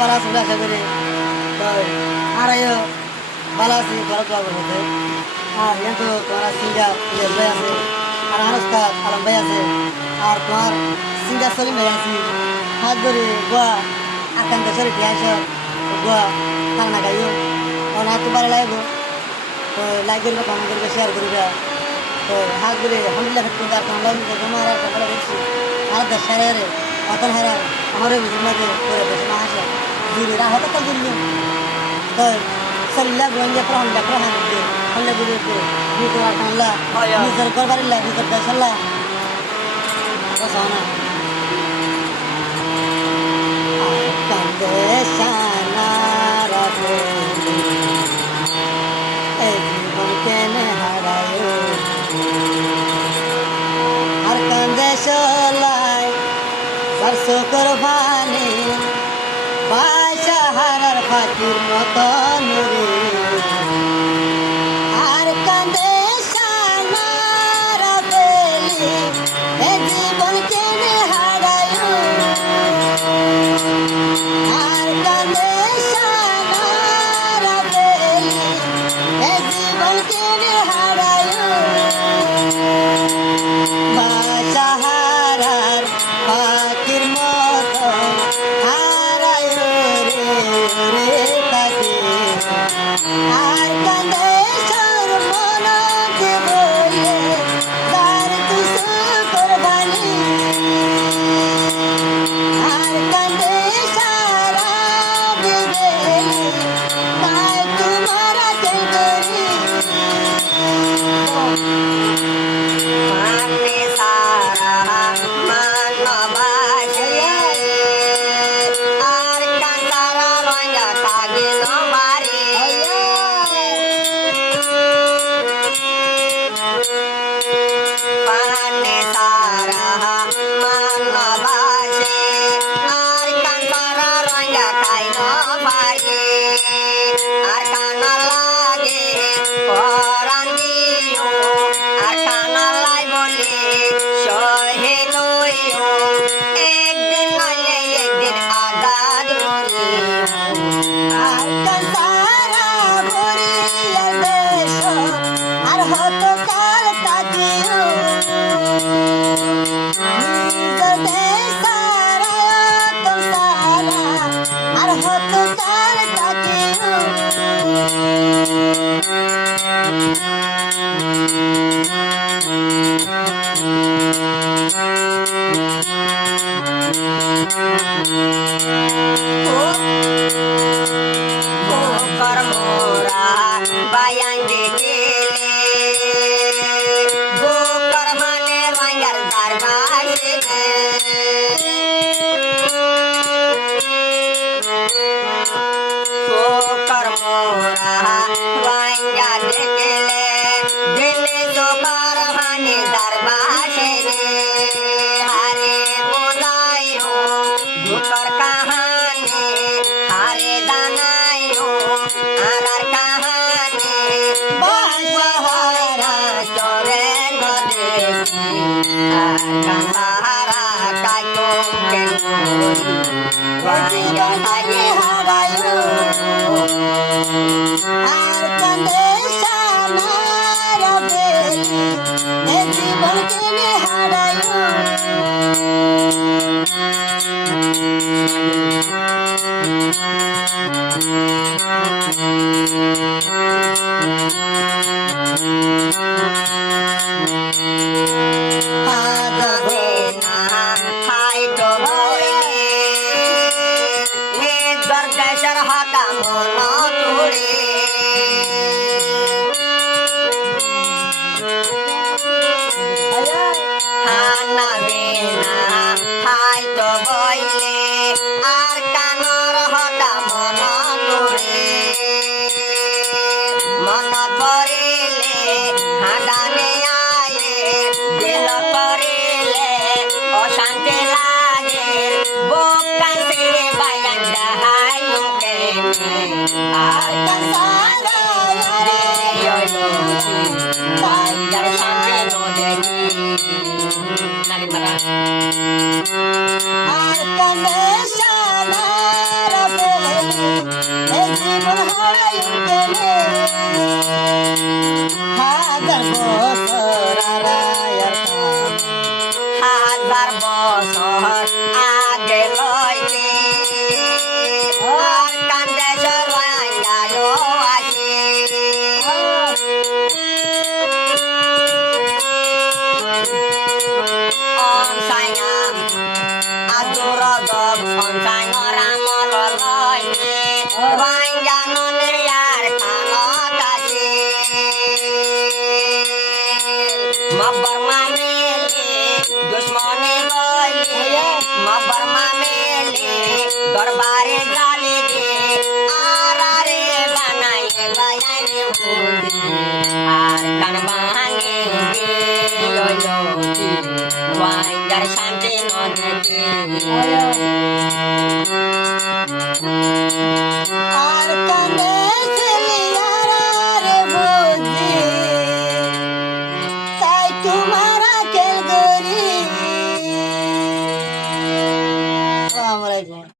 ভালো আছি আশা করি। তো আড়াইও ভালো আছি ঘর তো হতে আর কিন্তু তোমার সিঙ্গা ভাই আছে আর আনুষ্কা আলম ভাই আছে আর তোমার সিঙ্গা সলিম ভাই আছে হাত ধরে গোয়া আকান দেশের ইতিহাস গোয়া কান্না গাইও না তো পারে লাগবো তো লাইক করবে কমেন্ট করবে শেয়ার করবে তো হাত ধরে আলহামদুলিল্লাহ কিন্তু আর কামলা তোমার আর কামলা দেখছি আর দেশের রে অতন হারা আমারও বুঝুন লাগে করে বসে না আসে জুড়ে রাহ তো জুড়ল তো সল্লা গোয়েঙ্গা প্রহল্লা প্রহান হল্লা বুঝে নিজের কামলা নিজের করবারিল্লা নিজের দেশাল্লা বসানা কান্দেশানা রাখে এই জীবন কেনে হারায় আর কান্দেশলাই सरसों कुर्बानी बादशाहर फकीर मतन रे আর কান্দে শানার বেলি এ জীবন কেনে হারায়ো আর কান্দে শানার বেলি এ জীবন কেনে হারায়ো বাদশাহর ফকির মতো হারায়ো রে তাকে আর কান্দে মন বলে তার তুস কোরবানি আর কান্দে সারা দেবে তাই তোমারা চলবে মানে সারা মানবাসে আর কান্দারা রঙা তাগে নমারি মানে সারা মানবাসে আর কান্দারা রঙা তাই নমারি আর কানা লাগে পরাণ দিও আর কানা লাই বলে সহে লইও একদিন নইলে একদিন আজাদ করি আর কান্তারা ভরিয়া দেশ আর হত কাল তাকিও নিজের দেশ সারা তো সারা আর হত কাল তাকিও মোরা বায়ান দেখেলে গোকর মানে রঙার দরবারে গোকর মোরা রঙা দেখেলে দিলে গোকর মানে দরবারে হারে বোলাইও গোকর কাহানে হারে দানাইও আলার কাহানে বাহারা চরে নদে আর কাহারা কাইতো কেমরি ওয়াইগা তাগে হারায়ো আর কান্দে শানার বেলি এ জীবন কেনে হারায়ো আদবে না হাই তো হইলে নিজর দেশের হতা মন তুড়ে হানাবে না হাই তো বইলে আর কানর হতা মন তুড়ে মন পড়িলে হাগানে আয়ে দিল করিলে অশান্তি লাগে বুক কাছে বায়ান দেখাই মুখে আর কাসারা রে ইয়ো বায়ার সামনে নো দেখি নালি মারা আর কানে শালা রবে ভাঙ্গা নন